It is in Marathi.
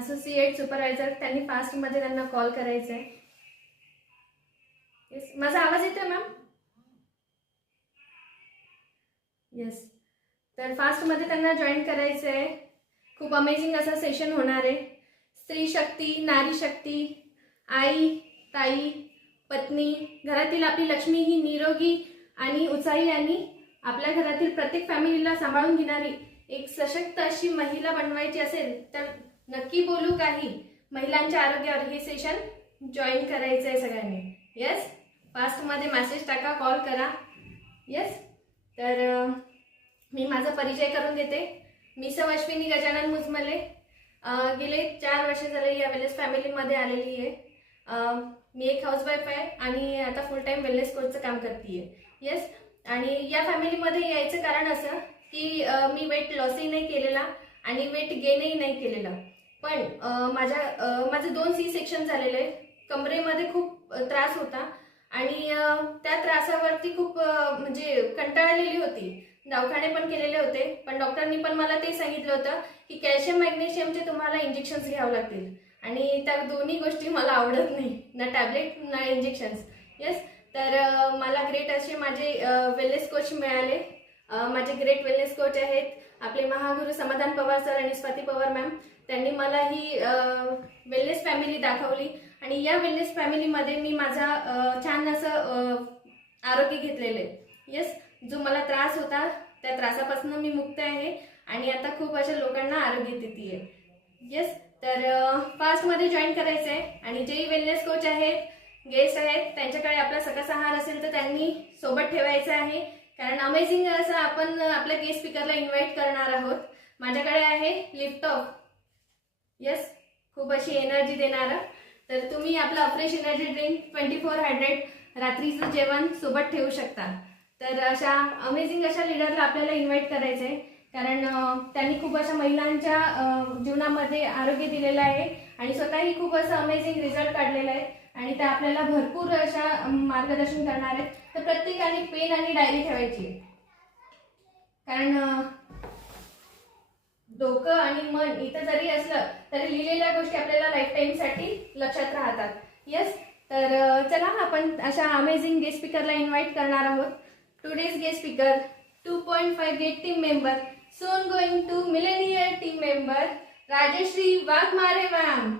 असोसिएट सुपरवायझर, त्यांनी फास्टमध्ये त्यांना कॉल करायचा आहे. येस, माझा आवाज येतोय मॅम? येस, तर फास्टमध्ये त्यांना जॉईन करायचं आहे. खूप अमेझिंग असा सेशन होणार आहे. स्त्री शक्ती, नारी शक्ती, आई, ताई, पत्नी, घरातील आपली लक्ष्मी ही निरोगी आणि उत्साही आणि आपल्या घरातील प्रत्येक फॅमिलीला सांभाळून घेणारी एक सशक्त अशी महिला बनवायची असेल तर नक्की बोलू काही महिलांच्या आरोग्यावर हे सेशन जॉईन करायचं आहे सगळ्यांनी. येस, फास्टमध्ये मेसेज टाका, कॉल करा. येस, तर मी माझा परिचय करून देते. मी सौ अश्विनी गजानन मुजमले, गेले 4 वर्ष झाले या वेलनेस फॅमिलीमध्ये आलेली आहे. मी एक हाऊसवाईफ आहे आणि आता फुल टाईम वेलनेस कोचचं काम करते. येस, आणि या फॅमिलीमध्ये यायचं कारण असं की मी वेट लॉसही नाही केलेला आणि वेट गेनही नाही केलेला. पण माझं 2 C-सेक्शन झालेले. कमरेमध्ये खूप त्रास होता आणि त्या त्रासावरती खूप म्हणजे कंटाळलेली होती. दवाखाने पण केलेले होते, पण डॉक्टरनी पण मला ते सांगितलं होतं की कॅल्शियम मॅग्नेशियमचे तुम्हाला इंजेक्शन्स घ्यावे लागतील आणि त्या दोन्ही गोष्टी मला आवडत नाही, ना टॅबलेट ना इंजेक्शन्स. येस, तर मला ग्रेट असे माझे वेलनेस कोच मिळाले. माझे ग्रेट वेलनेस कोच आहेत आपले महागुरु समाधान पवार सर आणि स्वाती पवार मॅम. त्यांनी मला ही वेलनेस फॅमिली दाखवली आणि या वेलनेस फॅमिलीमध्ये मी माझा छान असं आरोग्य घेतलेलं आहे. येस, जो मला त्रास होता त्या त्रासापासून मी मुक्त आहे आणि आता खूप अशा लोकांना आरोग्य देते. येस, तर फास्टमध्ये जॉईन करायचं आहे आणि जेही वेलनेस कोच आहेत, गेस्ट आहेत, त्यांच्याकडे आपला सकस आहार असेल तर त्यांनी सोबत ठेवायचं आहे. कारण अमेझिंग असं आपण आपल्या गेस्ट स्पीकरला इन्व्हाइट करणार आहोत. माझ्याकडे आहे लिफ्ट ऑफ. येस, खूप अशी एनर्जी देणारं. तर तुम्ही आपला फ्रेश एनर्जी ड्रिंक 24 हायड्रेट रात्रीचं जेवण सोबत ठेवू शकता. तर अशा अमेझिंग अशा लीडरला आपल्याला इन्व्हाइट करायचं आहे कारण त्यांनी खूप अशा महिलांच्या जीवनामध्ये आरोग्य दिलेलं आहे आणि स्वतःही खूप असं अमेझिंग रिझल्ट काढलेला आहे आणि त्या आपल्याला भरपूर अशा मार्गदर्शन करणार आहेत. तर प्रत्येकाने पेन आणि डायरी ठेवायची कारण डोकं आणि मन इथं जरी असलं तरी लिहिलेल्या गोष्टी आपल्याला लाईफ टाईमसाठी लक्षात राहतात. येस, तर चला आपण अशा अमेझिंग गेस्ट स्पीकरला इन्व्हाइट करणार आहोत. Today's guest speaker, 2.5 Gate team member, soon going to millennial team member, Rajeshri Wagmare ma'am.